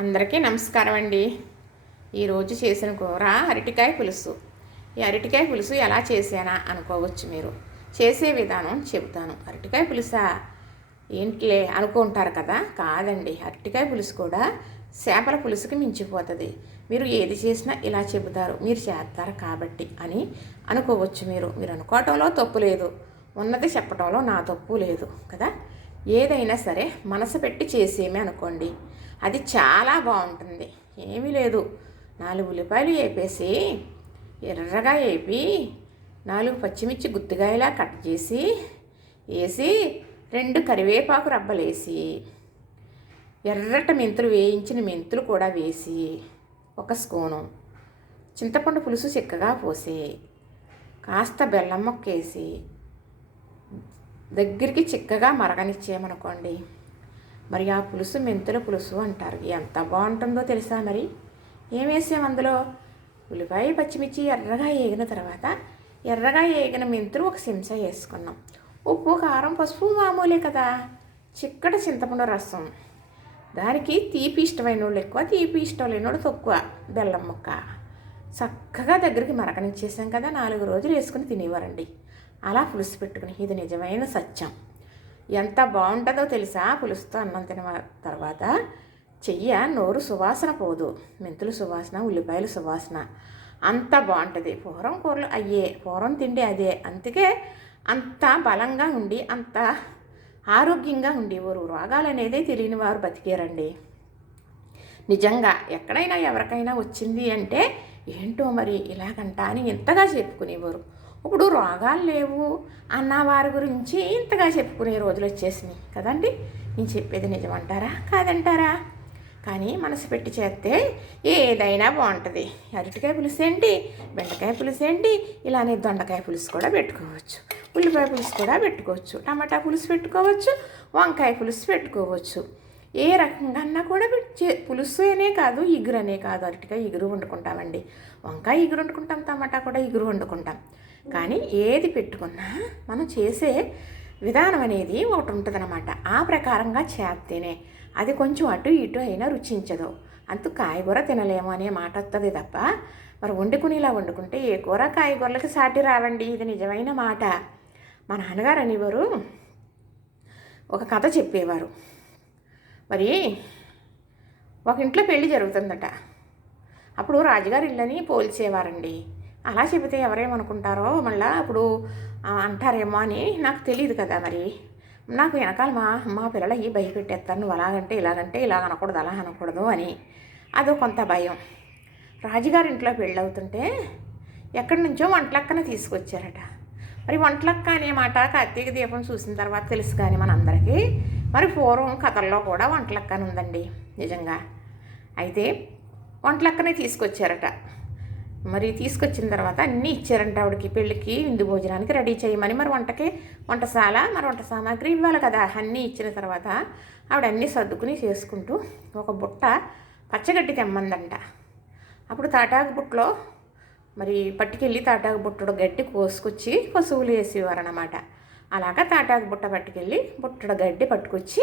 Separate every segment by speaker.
Speaker 1: అందరికీ నమస్కారం అండి. ఈరోజు చేసిన కూర అరటికాయ పులుసు. ఈ అరటికాయ పులుసు ఎలా చేసానా అనుకోవచ్చు మీరు. చేసే విధానం చెబుతాను. అరటికాయ పులుసా? ఏంటిలే అనుకుంటారు కదా? కాదండి. అరటికాయ పులుసు కూడా చేపల పులుసుకి మించిపోతుంది. మీరు ఏది చేసినా ఇలా చెబుతారు. మీరు చేస్తారు కాబట్టి అని అనుకోవచ్చు మీరు. మీరు అనుకోవటంలో తప్పు లేదు. ఉన్నది చెప్పటంలో నా తప్పు లేదు కదా? ఏదైనా సరే మనసు పెట్టి చేసేమే అనుకోండి. అది చాలా బాగుంటుంది. ఏమీ లేదు. నాలుగు ఉల్లిపాయలు వేపేసి ఎర్రగా వేపి నాలుగు పచ్చిమిర్చి గుత్తిగాయలా కట్ చేసి వేసి రెండు కరివేపాకు రబ్బలేసి ఎర్రట మెంతులు వేయించిన మెంతులు కూడా వేసి ఒక స్పూను చింతపండు పులుసు చిక్కగా పోసి కాస్త బెల్లం మొక్క వేసి దగ్గరికి చిక్కగా మరగనిచ్చేయమనుకోండి. మరి ఆ పులుసు మెంతుల పులుసు అంటారు. ఎంత బాగుంటుందో తెలుసా మరి? ఏం వేసాం అందులో? ఉల్లిపాయ పచ్చిమిర్చి ఎర్రగా వేగిన తర్వాత ఎర్రగా వేగిన మెంతులు ఒక చెంచా వేసుకున్నాం. ఉప్పు కారం పసుపు మామూలే కదా. చిక్కటి చింతపండు రసం. దానికి తీపి ఇష్టమైన వాళ్ళు ఎక్కువ తీపి ఇష్టం లేని వాళ్ళు తక్కువ. బెల్లం ముక్క. చక్కగా దగ్గరికి మరకనిచ్చేసాం కదా నాలుగు రోజులు వేసుకుని తినేవారండి. అలా పులుసు పెట్టుకుని ఇది నిజమైన సత్యం. ఎంత బాగుంటుందో తెలుసా? పులుసుతో అన్నం తిన తర్వాత చెయ్య నోరు సువాసన పోదు. మెంతులు సువాసన ఉల్లిపాయలు సువాసన. అంత బాగుంటుంది. పూర్వం కూరలు అయ్యే పూర్వం తిండి అదే. అందుకే అంత బలంగా ఉండి అంత ఆరోగ్యంగా ఉండేవారు. రోగాలు అనేది తెలియని వారు బతికారండి. నిజంగా ఎక్కడైనా ఎవరికైనా వచ్చింది అంటే ఏంటో మరి ఇలాగంట అని ఇంతగా చెప్పుకునేవారు. ఇప్పుడు రోగాలు లేవు అన్న వారి గురించి ఇంతగా చెప్పుకునే రోజులు వచ్చేసినాయి. కదండి? నేను చెప్పేది నిజమంటారా? కాదంటారా? కానీ మనసు పెట్టి చేస్తే ఏదైనా బాగుంటుంది. అరటికాయ పులుసు ఏంటి? బెండకాయ పులుసు ఏంటి? ఇలానే దొండకాయ పులుసు కూడా పెట్టుకోవచ్చు. ఉల్లిపాయ పులుసు కూడా పెట్టుకోవచ్చు. టమాటా పులుసు పెట్టుకోవచ్చు. వంకాయ పులుసు పెట్టుకోవచ్చు. ఏ రకంగా అన్నా కూడా పులుసు అనే కాదు ఇగురు అనే కాదు. అరటికాయ ఇగురు వండుకుంటామండి. వంకాయ ఇగురు వండుకుంటాం టమాటా కూడా ఇగురు వండుకుంటాం. కానీ ఏది పెట్టుకున్నా మనం చేసే విధానం అనేది ఒకటి ఉంటుందన్నమాట. ఆ ప్రకారంగా చేస్తేనే అది కొంచెం అటు ఇటు అయినా రుచించదు. అంత కాయగూర తినలేము అనే మాట వస్తుంది తప్ప మరి వండుకుని ఇలా వండుకుంటే ఏ కూర కాయగూరలకి సాటి రావండి? ఇది నిజమైన మాట. మా నాన్నగారు అనేవారు ఒక కథ చెప్పేవారు. మరి ఒక ఇంట్లో పెళ్ళి జరుగుతుందట. అప్పుడు రాజుగారి ఇళ్ళని పోల్చేవారండి. అలా చెబితే ఎవరేమనుకుంటారో మళ్ళీ అప్పుడు అంటారేమో అని నాకు తెలియదు కదా మరి. నాకు వెనకాల మా మా పిల్లలు అయ్యి భయపెట్టేస్తాను నువ్వు అలాగంటే ఇలాగంటే ఇలాగ అనకూడదు అలా అనకూడదు అని. అదో కొంత భయం. రాజుగారి ఇంట్లో పెళ్ళవుతుంటే ఎక్కడి నుంచో వంటలక్కన తీసుకొచ్చారట. మరి వంటలక్క అనే మాట కార్తీక దీపం చూసిన తర్వాత తెలుసు కానీ మనందరికీ. మరి పూర్వం కథల్లో కూడా వంటలక్కన ఉందండి నిజంగా. అయితే వంటలక్కనే తీసుకొచ్చారట. మరి తీసుకొచ్చిన తర్వాత అన్నీ ఇచ్చారంట ఆవిడకి పెళ్ళికి విందు భోజనానికి రెడీ చేయమని. మరి వంటకి వంటశాల మరి వంట సామాగ్రి ఇవ్వాలి కదా. అన్నీ ఇచ్చిన తర్వాత ఆవిడ అన్నీ సర్దుకుని చేసుకుంటూ ఒక బుట్ట పచ్చగడ్డి తెమ్మందంట. అప్పుడు తాటాకు బుట్టలో మరి పట్టుకెళ్ళి తాటాకు బుట్టడు గడ్డి కోసుకొచ్చి పశువులు వేసేవారనమాట అలాగా తాటాకు బుట్ట పట్టుకెళ్ళి బుట్టడ గడ్డి పట్టుకొచ్చి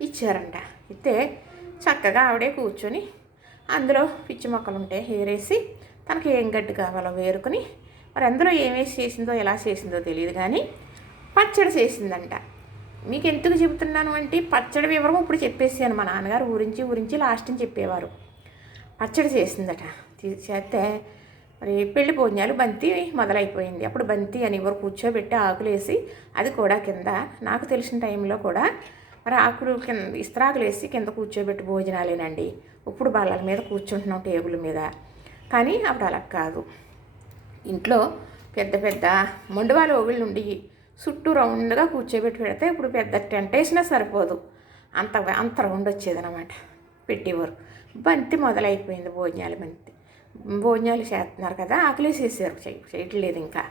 Speaker 1: ఇచ్చారంట. ఇస్తే చక్కగా ఆవిడే కూర్చొని అందులో పిచ్చి మొక్కలు ఉంటే ఏరేసి తనకి ఏం గడ్డి కావాలో వేరుకుని మరి అందులో ఏమేసి చేసిందో ఎలా చేసిందో తెలియదు కానీ పచ్చడి చేసిందంట. మీకు ఎందుకు చెబుతున్నాను అంటే పచ్చడి వివరం ఇప్పుడు చెప్పేసాను మా నాన్నగారు ఊరించి ఊరించి లాస్ట్ అని చెప్పేవారు. పచ్చడి చేసిందట. చేస్తే మరి పెళ్ళి భోజనాలు బంతి మొదలైపోయింది. అప్పుడు బంతి అని ఎవరు కూర్చోబెట్టి ఆకులు వేసి అది కూడా కింద నాకు తెలిసిన టైంలో కూడా మరి ఆకులు కింద ఇస్త్రాకులు వేసి కింద కూర్చోబెట్టి భోజనాలేనండి. ఇప్పుడు బాలల మీద కూర్చుంటున్నాం టేబుల్ మీద. కానీ అప్పుడు అలా కాదు. ఇంట్లో పెద్ద పెద్ద మొండువాల ఓగుళ్ళు ఉండి చుట్టూ రౌండ్గా కూర్చోబెట్టి పెడితే ఇప్పుడు పెద్ద టెంట్ వేసినా సరిపోదు. అంత అంత రౌండ్ వచ్చేదనమాట పెట్టేవారు. బంతి మొదలైపోయింది భోజనాలు బంతి. భోజనాలు చేస్తున్నారు కదా ఆకలి వేసేసారు చేయట్లేదు ఇంకా.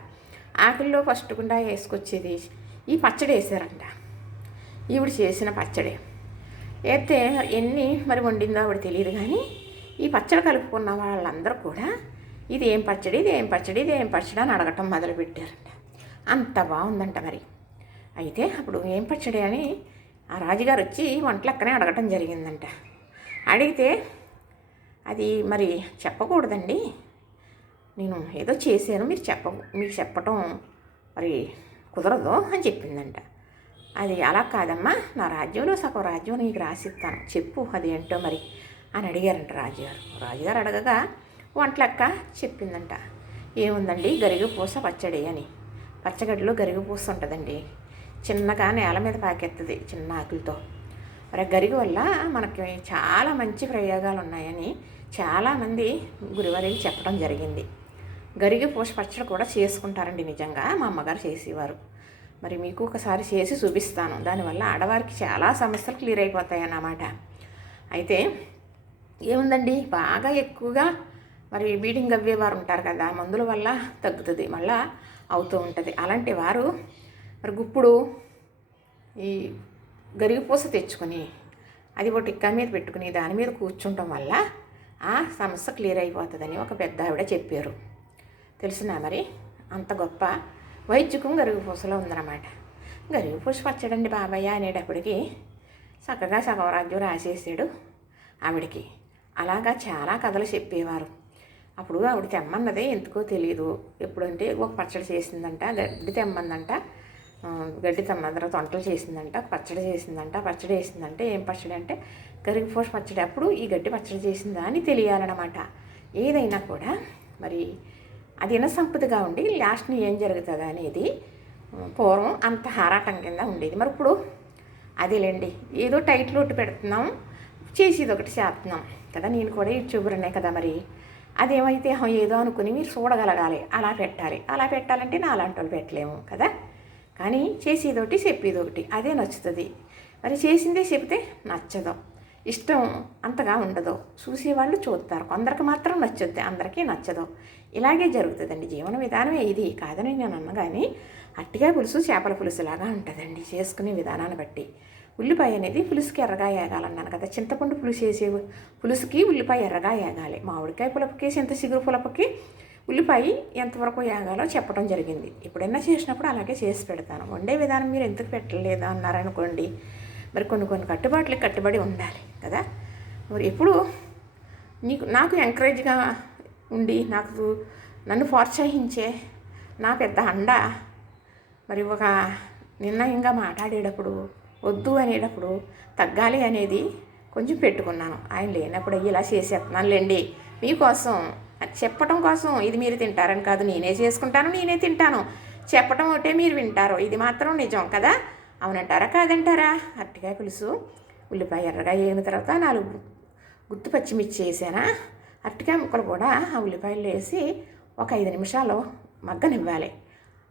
Speaker 1: ఆకలిలో ఫస్ట్ గుండా వేసుకొచ్చేది ఈ పచ్చడి వేసారంట. ఈవిడ చేసిన పచ్చడి. అయితే ఎన్ని మరి వండిందో ఆవిడ తెలియదు కానీ ఈ పచ్చడి కలుపుకున్న వాళ్ళందరూ కూడా ఇది ఏం పచ్చడి ఇది ఏం పచ్చడి ఇది ఏం పచ్చడి అని అడగటం మొదలుపెట్టారంట. అంత బాగుందంట మరి. అయితే అప్పుడు ఏం పచ్చడి అని ఆ రాజుగారు వచ్చి వంటలక్కనే అడగటం జరిగిందంట. అడిగితే అది మరి చెప్పకూడదండి. నేను ఏదో చేశాను మీరు చెప్ప మీకు చెప్పటం మరి కుదరదు అని చెప్పిందంట. అది అలా కాదమ్మా నా రాజ్యంలో సగం రాజ్యం నీకు రాసిస్తాను. చెప్పు అది ఏంటో మరి. అని అడిగారంట రాజుగారు. రాజుగారు అడగగా వంటలక్క చెప్పిందంట. ఏముందండి? గరిగ పూస పచ్చడి అని. పచ్చగడ్డలో గరిగపూస ఉంటుందండి. చిన్నగా నేల మీద పాకెత్తది చిన్న ఆకులతో. మరి గరిగ వల్ల మనకి చాలా మంచి ప్రయోగాలు ఉన్నాయని చాలామంది గురివారికి చెప్పడం జరిగింది. గరిగ పూస పచ్చడి కూడా చేసుకుంటారండి నిజంగా మా అమ్మగారు చేసేవారు. మరి మీకు ఒకసారి చేసి చూపిస్తాను. దానివల్ల ఆడవారికి చాలా సమస్యలు క్లియర్ అయిపోతాయి అన్నమాట అయితే ఏముందండి? బాగా ఎక్కువగా మరి బీడింగ్ అవ్వేవారు ఉంటారు కదా మందుల వల్ల తగ్గుతుంది మళ్ళా అవుతూ ఉంటుంది. అలాంటి వారు మరి గుప్పుడు ఈ గరిగిపూస తెచ్చుకొని అది ఒక టిక్కా మీద పెట్టుకుని దాని మీద కూర్చుంటాం వల్ల ఆ సమస్య క్లియర్ అయిపోతుందని ఒక పెద్ద ఆవిడ చెప్పారు. తెలిసినా మరి? అంత గొప్ప వైద్యకం గరిగిపూసలో ఉందన్నమాట. గరిగిపూస పచ్చడండి బాబాయ్య అనేటప్పటికి చక్కగా సగవరాజ్యం రాసేసాడు ఆవిడకి. అలాగా చాలా కథలు చెప్పేవారు. అప్పుడు ఆవిడ తెమ్మన్నదే ఎందుకో తెలియదు ఎప్పుడంటే ఒక పచ్చడి చేసిందంట గడ్డి తెమ్మందంట గడ్డి తెమ్మ తర్వాత వంటలు చేసిందంట పచ్చడి చేసిందంట పచ్చడి వేసిందంటే. ఏం పచ్చడి అంటే గరిగిపోష పచ్చడి. అప్పుడు ఈ గడ్డి పచ్చడి చేసిందా అని తెలియాలన్నమాట. ఏదైనా కూడా మరి అది సంపదగా ఉండి లాస్ట్ని ఏం జరుగుతుందా అనేది పూర్వం అంత హారాటం కింద ఉండేది. మరి ఇప్పుడు అదేలేండి ఏదో టైట్లు ఒకటి పెడుతున్నాం చేసేది ఒకటి చేస్తున్నాం. కదా నేను కూడా యూట్యూబర్నే కదా మరి. అదేమైతే ఏదో అనుకుని మీరు చూడగలగాలి. అలా పెట్టాలి. అలా పెట్టాలంటే నా అలాంటి వాళ్ళు పెట్టలేము కదా. కానీ చేసేది ఒకటి చెప్పేది ఒకటి అదే నచ్చుతుంది. మరి చేసిందే చెబితే నచ్చదు. ఇష్టం అంతగా ఉండదు. చూసేవాళ్ళు చూస్తారు. కొందరికి మాత్రం నచ్చుద్ది. అందరికీ నచ్చదు. ఇలాగే జరుగుతుందండి. జీవన విధానమే ఇది. కాదని నేను అన్నగాని అట్టిగా పులుసు చేపల పులుసులాగా ఉంటుందండి. చేసుకునే విధానాన్ని బట్టి. ఉల్లిపాయ అనేది పులుసుకి ఎర్రగా ఏగాలన్నాను కదా. చింతపండు పులుసు వేసే పులుసుకి ఉల్లిపాయ ఎర్రగా ఏగాలి. మామిడికాయ పులపకి చింత చిగురు పులపకి ఉల్లిపాయ ఎంతవరకు ఏగాలో చెప్పడం జరిగింది. ఎప్పుడైనా చేసినప్పుడు అలాగే చేసి పెడతాను. వండే విధానం మీరు ఎందుకు పెట్టలేదు అన్నారనుకోండి మరి కొన్ని కొన్ని కట్టుబాట్లకి కట్టుబడి ఉండాలి కదా. మరి ఎప్పుడు నీకు నాకు ఎంకరేజ్గా ఉండి నాకు నన్ను ప్రోత్సహించే నా పెద్ద అండ మరి ఒక నిర్ణయంగా మాట్లాడేటప్పుడు వద్దు అనేటప్పుడు తగ్గాలి అనేది కొంచెం పెట్టుకున్నాను. ఆయన లేనప్పుడు ఇలా చేసేస్తున్నానులేండి మీకోసం చెప్పటం కోసం ఇది మీరు తింటారని కాదు నేనే చేసుకుంటాను నేనే తింటాను. చెప్పటం ఒకటే మీరు వింటారు ఇది మాత్రం నిజం కదా? అవునంటారా కాదంటారా? అరటికాయ పులుసు ఉల్లిపాయ ఎర్రగా వేగిన తర్వాత నాలుగు గుత్తి పచ్చిమిర్చి వేసానా? అరటికాయ ముక్కలు కూడా ఆ ఉల్లిపాయలు వేసి ఒక ఐదు నిమిషాలు మగ్గనివ్వాలి.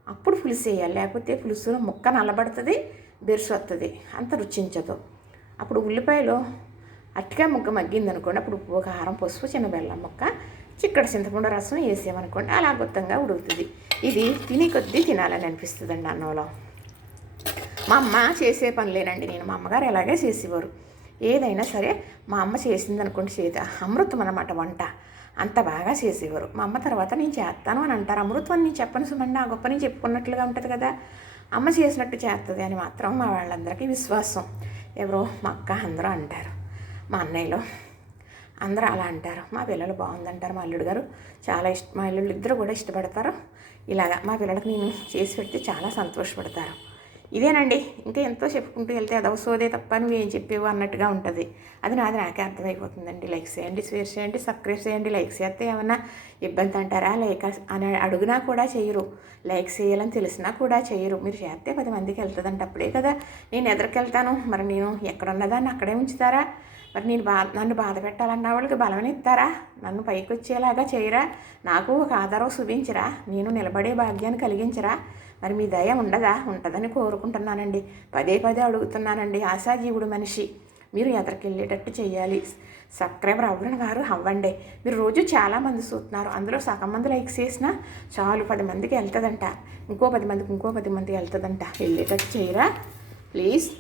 Speaker 1: అప్పుడు పులుసు వేయాలి లేకపోతే పులుసులో ముక్క నల్లబడుతుంది. బిరుసు వస్తుంది అంత రుచించదు. అప్పుడు ఉల్లిపాయలో అట్టిగా ముక్క మగ్గింది అనుకోండి అప్పుడు ఉప్పు కారం పసుపు చిన్న బెల్లం ముక్క చిక్కడ చింతపండు రసం వేసామనుకోండి అలా గుత్తంగా ఉడుకుతుంది. ఇది తిని కొద్దీ తినాలని అనిపిస్తుందండి అన్నంలో. మా అమ్మ చేసే పనులేనండి నేను. మా అమ్మగారు ఎలాగే చేసేవారు. ఏదైనా సరే మా అమ్మ చేసింది అనుకోండి చేత. అమృతం అనమాట వంట. అంత బాగా చేసేవారు. మా అమ్మ తర్వాత నేను చేస్తాను అని అంటారు. అమృతం అని నేను చెప్పను సుమండి ఆ గొప్ప నేను చెప్పుకున్నట్లుగా ఉంటుంది కదా. అమ్మ చేసినట్టు చేస్తుంది అని మాత్రం మా వాళ్ళందరికీ విశ్వాసం. ఎవరో మా అక్క అందరూ అంటారు. మా అన్నయ్యలో అందరూ అలా అంటారు. మా పిల్లలు బాగుందంటారు మా అల్లుడు గారు. చాలా ఇష్ట మా అల్లుళ్ళు ఇద్దరు కూడా ఇష్టపడతారు. ఇలాగా మా పిల్లలకి నేను చేసి పెడితే చాలా సంతోషపడతారు. ఇదేనండి ఇంకా ఎంతో చెప్పుకుంటూ వెళ్తే అది సోదే తప్ప నువ్వు ఏం చెప్పేవు అన్నట్టుగా ఉంటుంది. అది నాది నాకే అర్థమైపోతుందండి. లైక్ చేయండి షేర్ చేయండి సబ్స్క్రైబ్ చేయండి లైక్ చేస్తే ఏమన్నా ఇబ్బంది అంటారా? లైక్ అని అడుగునా కూడా చేయరు. లైక్ చేయాలని తెలిసినా కూడా చేయరు. మీరు చేస్తే పది మందికి వెళ్తుందంటే. అప్పుడే కదా నేను ఎదురుకెళ్తాను. మరి నేను ఎక్కడున్నదాన్ని అక్కడే ఉంచుతారా? మరి నేను బా నన్ను బాధ పెట్టాలన్న వాళ్ళకి బలమని ఇస్తారా నన్ను పైకి వచ్చేలాగా చేయరా? నాకు ఒక ఆధారం చూపించరా నేను నిలబడే భాగ్యాన్ని కలిగించరా? మరి మీ దయ ఉండదా? ఉంటుందని కోరుకుంటున్నానండి. పదే పదే అడుగుతున్నానండి. ఆశాజీవుడు మనిషి. మీరు ఎదరికెళ్ళేటట్టు చేయాలి సబ్స్క్రైబర్ అవ్వని గారు అవ్వండి. మీరు రోజు చాలామంది చూస్తున్నారు అందులో సగం మంది లైక్స్ చేసినా చాలు పది మందికి వెళ్తుందంట. ఇంకో పది మందికి ఇంకో పది మందికి వెళ్తుందంట. వెళ్ళేటట్టు చేయరా? ప్లీజ్.